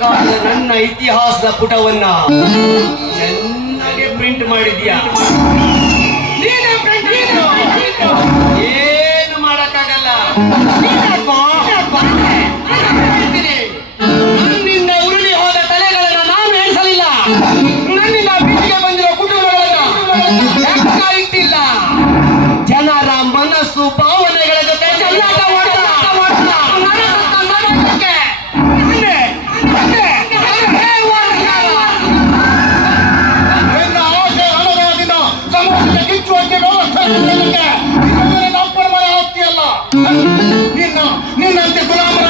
ನನ್ನ ಇತಿಹಾಸದ ಪುಟವನ್ನ ಚೆನ್ನಾಗಿ ಪ್ರಿಂಟ್ ಮಾಡಿದ್ಯಾ? ಏನು ಮಾಡಕ್ಕಾಗಲ್ಲ. ನನ್ನಿಂದ ಉರುಳಿ ಹೋದ ತಲೆಗಳನ್ನ ನಾನು ಹೇಳಿಸಲಿಲ್ಲ ನನ್ನಿಂದ ಬೀದಿಗೆ ಬಂದಿರೋ ಕುಟುಂಬಗಳನ್ನ ಇಟ್ಟಿಲ್ಲ. నిన్న నిన్నంత గులామరా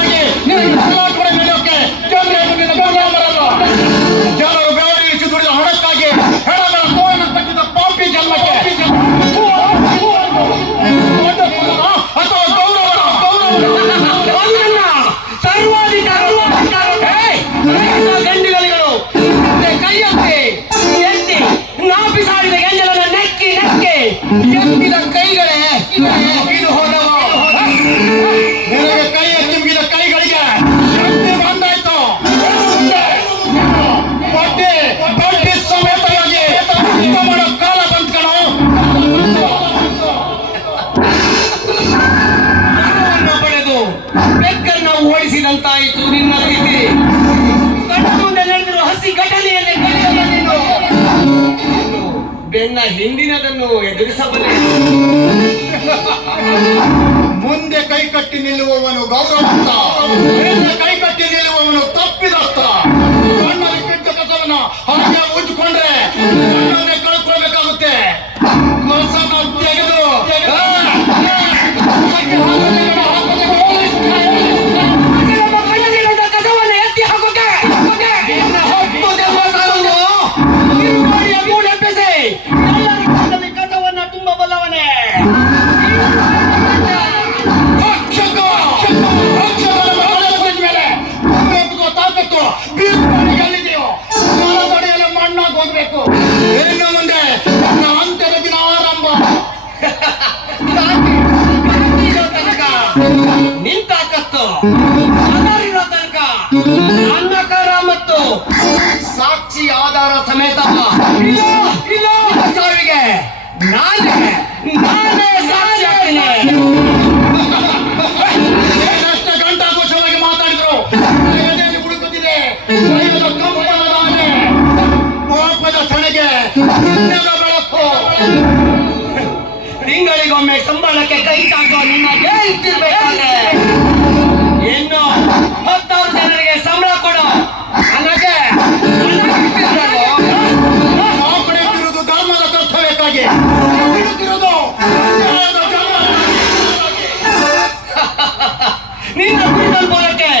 ಬೆನ್ನ ಹಿಂದಿನದನ್ನು ಎದುರಿಸಬಲ್ಲೆ. ಮುಂದೆ ಕೈ ಕಟ್ಟಿ ನಿಲ್ಲುವವನು ಗೌರವಂತ ಕೈ ಕಟ್ಟಿ ನಿಲ್ಲುವವನು ತಪ್ಪಿದಸ್ತ ಹಾಗೆ ಉಜ್ಕೊಂಡ್ರೆ ಕಣ್ಣನ್ನೇ ಕಳ್ಕೊಳ್ಬೇಕಾಗುತ್ತೆ. ಕಸನ ತೆಗೆದು ಮಾಡಬೇಕು. ಇನ್ನು ಮುಂದೆ ನನ್ನ ಅಂತ್ಯದ ದಿನ ಆರಂಭ. ತನಕ. ನಿಂತ ಕತ್ತು. ತನಕ. ಅನ್ನಕಾರ ಮತ್ತು ಸಾಕ್ಷಿ ಆಧಾರ ಸಮೇತ. ಇಲ್ಲ ಇಲ್ಲ ಸಾವಿಗೆ ನಾಳೆ ಇಟ್ಟಿರ್ಬೇಕಂದ್ರೆ ಇನ್ನು ಹತ್ತಾರು ಜನರಿಗೆ ಸಂಬಳ ಕೊಡು. ನನಗೆ ಕೊಡುತ್ತಿರುವುದು ಧರ್ಮದ ಕರ್ತವ್ಯಕ್ಕಾಗಿ. ನೀನು ನಿನ್ನ ಕುರಿತಲ್ಪಡಕ್ಕೆ